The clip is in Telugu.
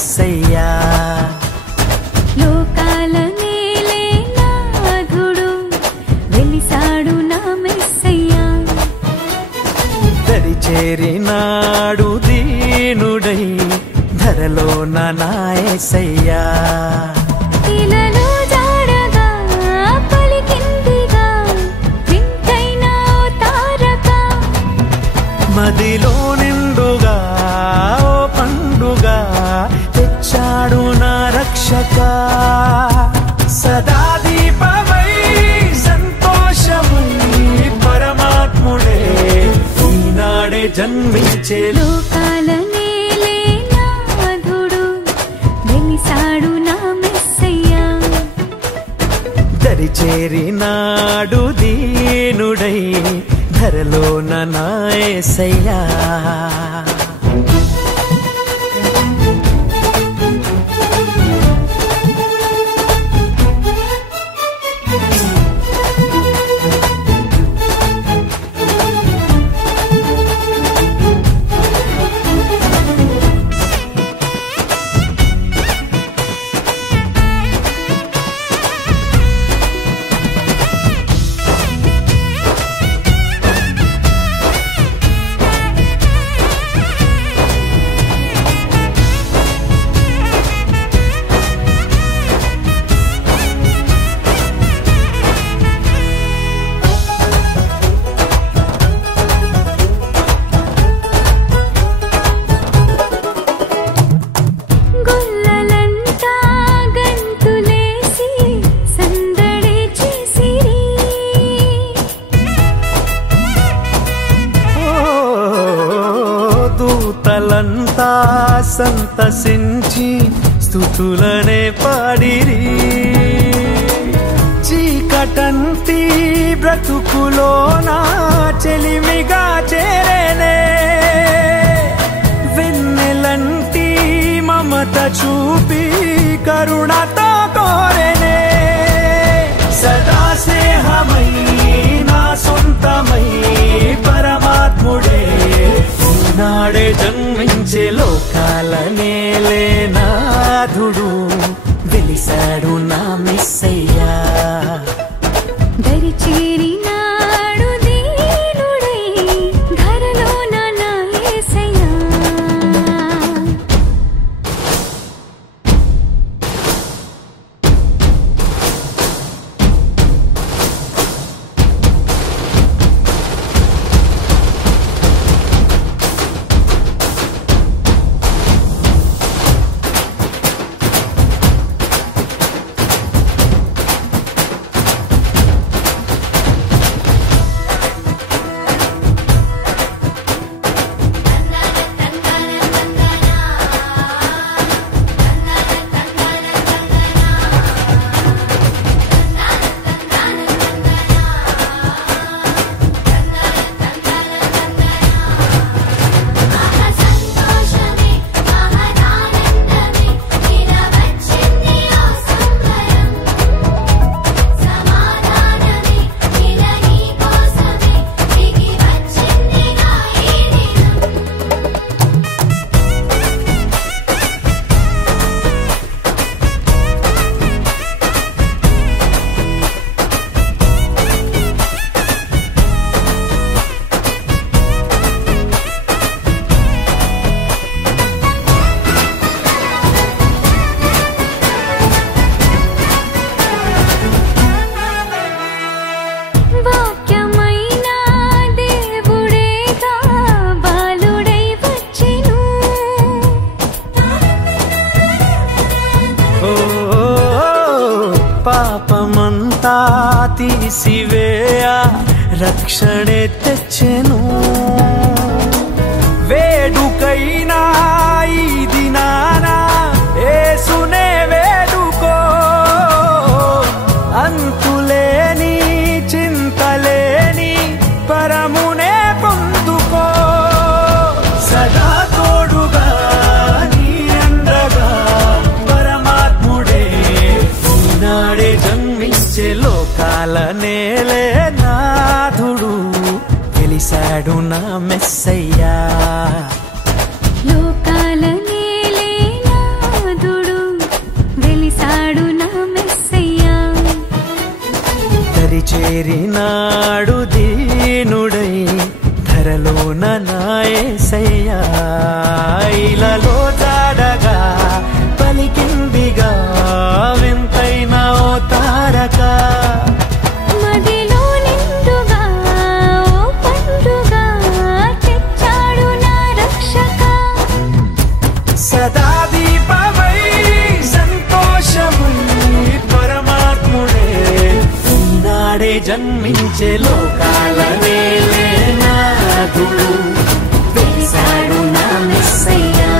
మెస్సయ్యా లోకాల నేలే నాథుడు వెలిసాడు నా మెస్సయ్యా దరి చేరినాడు దీనుడై ధరలో నా యేసయ్యా ఇలలో జాడగా పలికిందిగా వింతైన తారక మదిలో నిండుగా ఓ పండుగా తెచ్చాడు నా రక్షక సదా దీపమై సంతోషమై పరమాత్ముడే ఈనాడే జన్మించే లోకాల నేలే నాథుడు వెలిసాడు నా మెస్సయ్యా దరి చేరినాడు దీనుడై ధరలో నా యేసయ్యా గొల్లలంతా గంతులేసి సందడి చేసిరి దూతలంతా సంతసించి స్తుతులనే పాడిరి చీకటంటి బ్రతుకులోన చెలిమిగా చేరేనే వెన్నెలంటి మమత చూపి కరుణతో కోరేనే సదా స్నేహమై నా సొంతమై పరమాత్ముడే ఈనాడే జన్మించే లోకాల నేలే నాథుడు వెలిసాడు నా మెస్సయ్యా దరి చేరినాడు దీనుడై ధరలో నా యేసయ్యా సంతోషమే మహదానందమే ఇలా వచ్చింది ఓ సంబరం సమాధానమే ఇలా నీ కోసమే దిగి వచ్చిందిగా ఈ దినం వాక్యమైన దేవుడేగా బాలుడై వచ్చెను ఓ పాపమంతా తీసివేయ రక్షణే తెచ్చెను వేడుకైనా ఈ దినాన యేసునే వేడుకో అంతులేని చింతలేని పరమునే పొందుకో సదా తోడుగా నీ అండగా పరమాత్ముడే ఈనాడే జన్మించే లోకాల నేలే నాథుడు వెలిసాడు నా మెస్సయ్యా లోకాల నేలే చేరినాడు దీనుడై ధరలోన నా యేసయ్యా ఇలలో జాడగా పలికిందిగా వింతైన ఓ తారక మదిలో నిండుగా ఓ పండుగా తెచ్చాడు నా రక్షక సదా దీపమై సంతోషమై పరమాత్ముడే ఈనాడే జన్మించే లోకాల నేలే నాథుడు వెలిసాడు నా మెస్సయ్యా